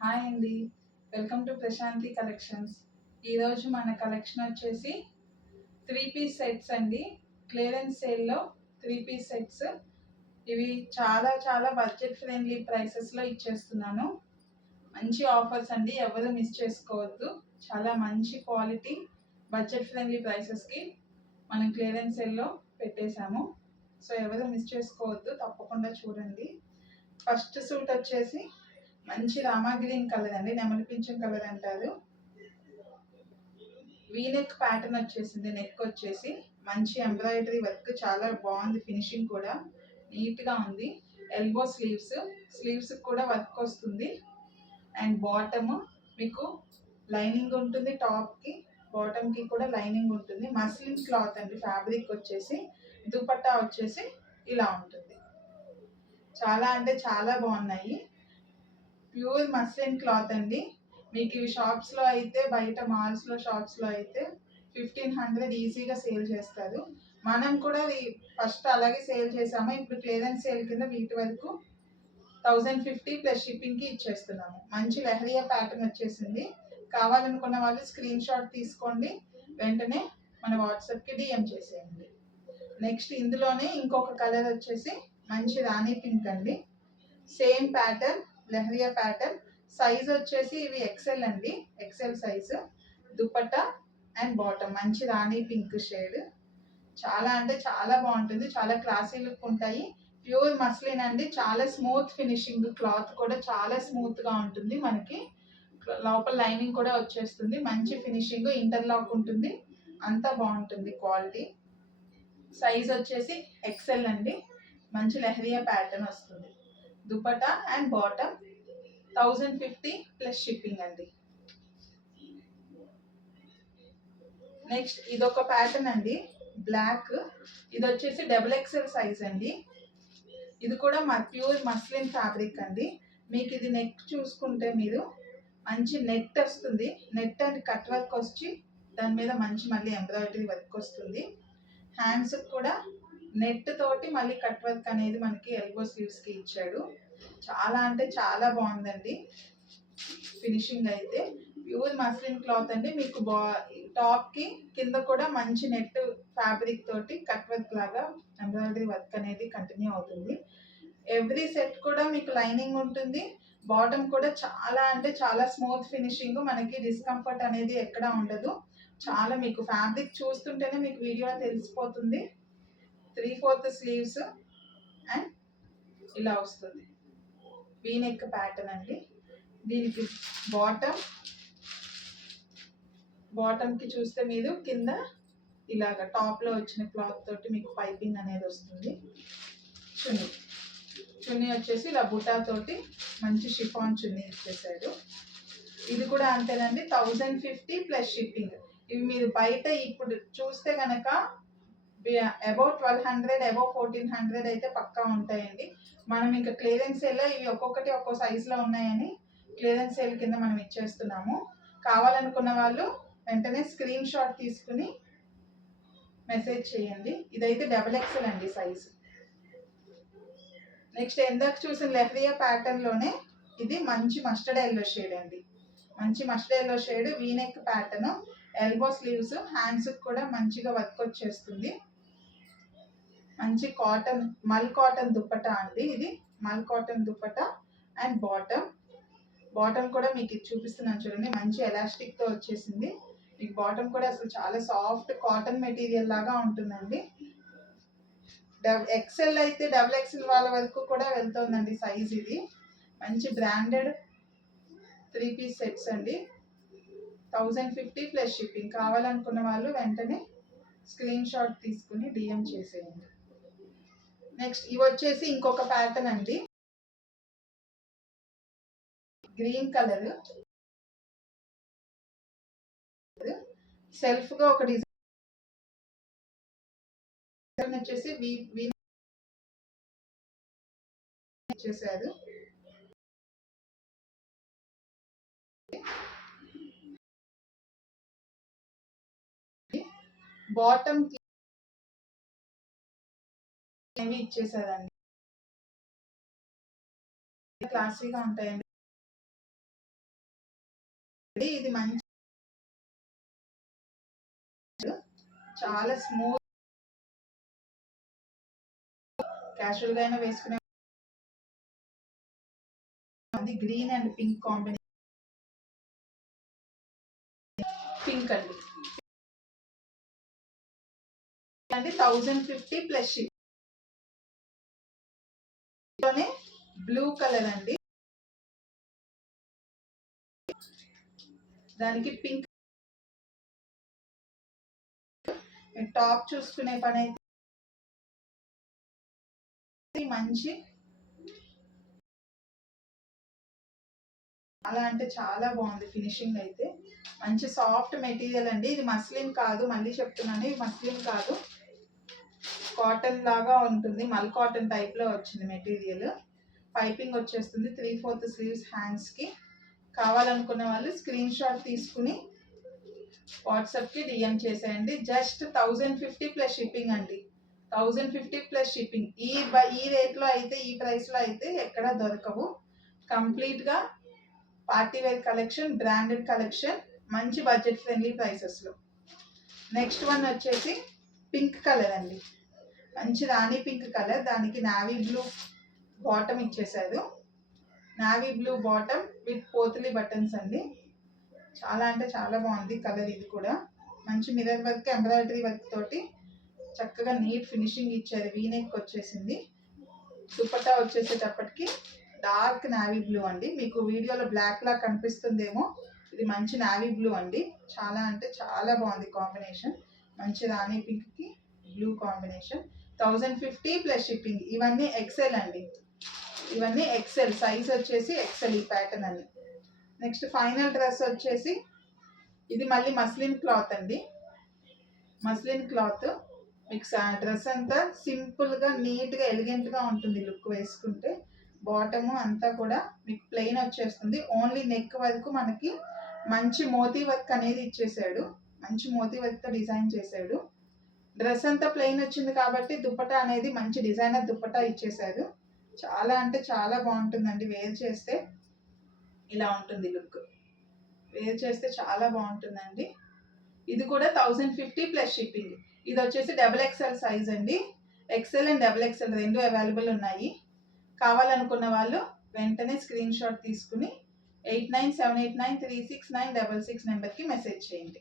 Hi అండి, welcome to Prashanti collections. ఈరోజు మన కలెక్షన్ వచ్చేసి 3 పీస్ సెట్స్ అండి. క్లియరెన్స్ సేల్లో 3 పీస్ సెట్స్. ఇవి చాలా చాలా బడ్జెట్ ఫ్రెండ్లీ ప్రైసెస్లో ఇచ్చేస్తున్నాను. మంచి ఆఫర్స్ అండి, ఎవరు మిస్ చేసుకోవద్దు. చాలా మంచి క్వాలిటీ బడ్జెట్ ఫ్రెండ్లీ ప్రైసెస్కి మనం క్లియరెన్స్ సేల్లో పెట్టేశాము. సో ఎవరు మిస్ చేసుకోవద్దు, తప్పకుండా చూడండి. ఫస్ట్ సూట్ వచ్చేసి మంచి రామా గ్రీన్ కలర్ అండి, నెమలి పింఛం కలర్ అంటారు. వీనెక్ ప్యాటర్న్ వచ్చేసింది. నెక్ వచ్చేసి మంచి ఎంబ్రాయిడరీ వర్క్, చాలా బాగుంది. ఫినిషింగ్ కూడా నీట్గా ఉంది. ఎల్బో స్లీవ్స్ కూడా వర్క్ వస్తుంది. అండ్ బాటమ్ మీకు లైనింగ్ ఉంటుంది. టాప్కి బాటమ్కి కూడా లైనింగ్ ఉంటుంది. మస్లిన్ క్లాత్ అండి, ఫ్యాబ్రిక్ వచ్చేసి. దుపట్టా వచ్చేసి ఇలా ఉంటుంది. చాలా అంటే చాలా బాగున్నాయి. ప్యూర్ మస్లిన్ క్లాత్ అండి. మీకు ఇవి షాప్స్లో అయితే, బయట మాల్స్లో షాప్స్లో అయితే 1500 ఈజీగా సేల్ చేస్తారు. మనం కూడా ఫస్ట్ అలాగే సేల్ చేసాము. ఇప్పుడు క్లియరెన్స్ సేల్ కింద వీటి వరకు 1050 ప్లస్ షిప్పింగ్కి ఇచ్చేస్తున్నాము. మంచి లెహరియా ప్యాటర్న్ వచ్చేసింది. కావాలనుకున్న వాళ్ళు స్క్రీన్ షాట్ తీసుకోండి, వెంటనే మన వాట్సాప్కి డిఎం చేసేయండి. నెక్స్ట్ ఇందులోనే ఇంకొక కలర్ వచ్చేసి మంచి రాణి పింక్ అండి. Same pattern, leheriya pattern. Size వచ్చేసి ఇవి ఎక్సెల్ అండి, XL size. Dupatta and bottom మంచి రాణి పింక్ షేడ్. చాలా అంటే చాలా బాగుంటుంది. చాలా క్లాసీ లుక్ ఉంటాయి. ప్యూర్ మస్లిన్ అండి, చాలా స్మూత్ ఫినిషింగ్. క్లాత్ కూడా చాలా స్మూత్గా ఉంటుంది. మనకి లోపల లైనింగ్ కూడా వచ్చేస్తుంది. మంచి ఫినిషింగ్, ఇంటర్లాక్ ఉంటుంది. అంతా బాగుంటుంది క్వాలిటీ. సైజ్ వచ్చేసి ఎక్సెల్ అండి. మంచి లెహరియా ప్యాటర్న్ వస్తుంది. Dupatta and bottom 1050 plus shipping అండి. నెక్స్ట్ ఇదొక ప్యాటర్న్ అండి, బ్లాక్. ఇది వచ్చేసి XXL సైజ్ అండి. ఇది కూడా ప్యూర్ మస్లిన్ ఫ్యాబ్రిక్ అండి. మీకు ఇది నెక్ చూసుకుంటే మీరు మంచి నెట్ వస్తుంది. నెట్ అండ్ కట్ వర్క్ వచ్చి దాని మీద మంచి మళ్ళీ ఎంబ్రాయిడరీ వర్క్ వస్తుంది. హ్యాండ్స్ కూడా నెట్ తోటి మళ్ళీ కట్ వర్క్ అనేది మనకి ఎల్బో స్లీవ్స్కి ఇచ్చాడు. చాలా అంటే చాలా బాగుందండి ఫినిషింగ్ అయితే. ప్యూర్ మస్లిన్ క్లాత్ అండి. మీకు టాప్కి కింద కూడా మంచి నెట్ ఫ్యాబ్రిక్ తోటి కట్ వర్క్ లాగా ఎంబ్రాయిడరీ వర్క్ అనేది కంటిన్యూ అవుతుంది. ఎవ్రీ సెట్ కూడా మీకు లైనింగ్ ఉంటుంది. బాటమ్ కూడా చాలా అంటే చాలా స్మూత్ ఫినిషింగ్. మనకి డిస్కంఫర్ట్ అనేది ఎక్కడా ఉండదు. చాలా మీకు ఫ్యాబ్రిక్ చూస్తుంటేనే మీకు వీడియోలో తెలిసిపోతుంది. 3/4 స్లీవ్స్ అండ్ ఇలా వస్తుంది. వీనెక్ ప్యాటర్న్ అండి. దీనికి బాటమ్కి చూస్తే మీరు కింద ఇలాగ టాప్లో వచ్చిన క్లాత్ తోటి మీకు పైపింగ్ అనేది వస్తుంది. చున్నీ వచ్చేసి ఇలా బుటా తోటి మంచి షిఫాన్ చున్నీ ఇచ్చేసాడు. ఇది కూడా అంతేనండి, 1050 ప్లస్ షిప్పింగ్. ఇవి మీరు బయట ఇప్పుడు చూస్తే కనుక అబౌట్ 1200, అబౌట్ 1400 అయితే పక్కా ఉంటాయండి. మనం ఇంకా క్లియరెన్స్ సేల్లో ఇవి ఒక్కొక్కటి ఒక్కో సైజులో ఉన్నాయని క్లియరెన్స్ సేల్ కింద మనం ఇచ్చేస్తున్నాము. కావాలనుకున్న వాళ్ళు వెంటనే స్క్రీన్ షాట్ తీసుకుని మెసేజ్ చేయండి. ఇదైతే XXL అండి సైజు. నెక్స్ట్ ఎందాక చూసిన లెహరియా ప్యాటర్న్లోనే ఇది మంచి మస్టర్డ్ ఎల్లో షేడ్ అండి. మంచి mustard yellow shade, V-neck pattern, elbow sleeves. Hands కూడా మంచిగా వర్క్ వచ్చేస్తుంది. మంచి కాటన్, మల్ కాటన్ దుపట్టా అండి. ఇది మల్ కాటన్ దుపట్టా అండ్ బాటమ్ కూడా మీకు చూపిస్తున్నాను చూడండి. మంచి ఎలాస్టిక్తో వచ్చేసింది. మీకు బాటమ్ కూడా అసలు చాలా సాఫ్ట్ కాటన్ మెటీరియల్ లాగా ఉంటుందండి. ఎక్సెల్ అయితే XXL వాళ్ళ వరకు కూడా వెళ్తుందండి సైజ్. ఇది మంచి బ్రాండెడ్ 3 పీస్ సెట్స్ అండి. 1050 ప్లస్ షిప్పింగ్. కావాలనుకున్న వాళ్ళు వెంటనే స్క్రీన్ షాట్ తీసుకుని డిఎం చేసేయండి. నెక్స్ట్ ఇవి వచ్చేసి ఇంకొక ప్యాటర్న్ అండి, గ్రీన్ కలర్. సెల్ఫ్ గా ఒక డిజైన్ వచ్చేసి చేశారు. బాటమ్ కి ఇచ్చేసారండి. క్లాసీగా ఉంటాయండి. ఇది మంచి చాలా స్మూత్, క్యాషువల్ గా అయినా వేసుకునే. Green and pink combination. Pink అండి 1050 ప్లస్ షిప్. బ్లూ కలర్ అండి, దానికి పింక్. టాప్ చూసుకునే పని అయితే మంచి, అలా అంటే చాలా బాగుంది ఫినిషింగ్ అయితే. మంచి సాఫ్ట్ మెటీరియల్ అండి. ఇది మస్లిన్ కాదు, మళ్ళీ చెప్తున్నాను, ఇది మస్లిన్ కాదు, కాటన్ లాగా ఉంటుంది. మల్ కాటన్ టైప్ లో వచ్చింది మెటీరియల్. పైపింగ్ వచ్చేస్తుంది 3/4 స్లీవ్స్ హ్యాండ్స్ కి. కావాలనుకున్న వాళ్ళు స్క్రీన్ షాట్ తీసుకుని వాట్సాప్ కి డిఎం చేసేయండి. జస్ట్ 1050 ప్లస్ షిప్పింగ్ అండి. 1050 ప్లస్ షిప్పింగ్. ఈ రేట్ లో అయితే, ఈ ప్రైస్ లో అయితే ఎక్కడ దొరకవు. కంప్లీట్ గా party wear collection, branded collection, మంచి బడ్జెట్ ఫ్రెండ్లీ ప్రైసెస్ లో. నెక్స్ట్ వన్ వచ్చేసి పింక్ కలర్ అండి. మంచి రాణి పింక్ కలర్, దానికి నావీ బ్లూ బాటమ్ ఇచ్చేసారు. Navy blue bottom with potli buttons అండి. చాలా అంటే చాలా బాగుంది కలర్. ఇది కూడా మంచి మిర్రర్ వర్క్, ఎంబ్రాయిడరీ వర్క్ తోటి చక్కగా నీట్ ఫినిషింగ్ ఇచ్చారు. వీనెక్ వచ్చేసింది. దుపట్టా వచ్చేసేటప్పటికి డార్క్ నావీ బ్లూ అండి. మీకు వీడియోలో బ్లాక్ లా కనిపిస్తుందేమో, ఇది మంచి నావీ బ్లూ అండి. చాలా అంటే చాలా బాగుంది కాంబినేషన్. మంచి రాణి పింక్ కి బ్లూ కాంబినేషన్. 1050 plus shipping. ఇవన్నీ ఎక్సెల్ అండి, ఇవన్నీ ఎక్సెల్ సైజ్ వచ్చేసి ఎక్సెల్ ఈ ప్యాటర్న్ అని. నెక్స్ట్ ఫైనల్ డ్రెస్ వచ్చేసి ఇది మళ్ళీ మస్లిన్ క్లాత్ అండి. మస్లిన్ క్లాత్ మీకు డ్రెస్ అంతా సింపుల్ గా నీట్ గా ఎలిగెంట్ గా ఉంటుంది లుక్ వేసుకుంటే. బాటము అంతా కూడా మీకు ప్లెయిన్ వచ్చేస్తుంది. ఓన్లీ నెక్ వరకు మనకి మంచి మోతీ వర్క్ అనేది ఇచ్చేసాడు. మంచి మోతీ వర్క్ తో డిజైన్ చేశాడు. డ్రెస్ అంతా ప్లెయిన్ వచ్చింది కాబట్టి దుపట్టా అనేది మంచి డిజైనర్ దుపట్టా ఇచ్చేసాడు. చాలా అంటే చాలా బాగుంటుందండి. వేర్ చేస్తే ఇలా ఉంటుంది లుక్. వేర్ చేస్తే చాలా బాగుంటుందండి. ఇది కూడా 1050 ప్లస్ షిప్పింగ్. ఇది వచ్చేసి XXL సైజ్ అండి. ఎక్సెల్ అండ్ XXL రెండు అవైలబుల్ ఉన్నాయి. కావాలనుకున్న వాళ్ళు వెంటనే స్క్రీన్ షాట్ తీసుకుని 8978936966 నెంబర్కి మెసేజ్ చేయండి.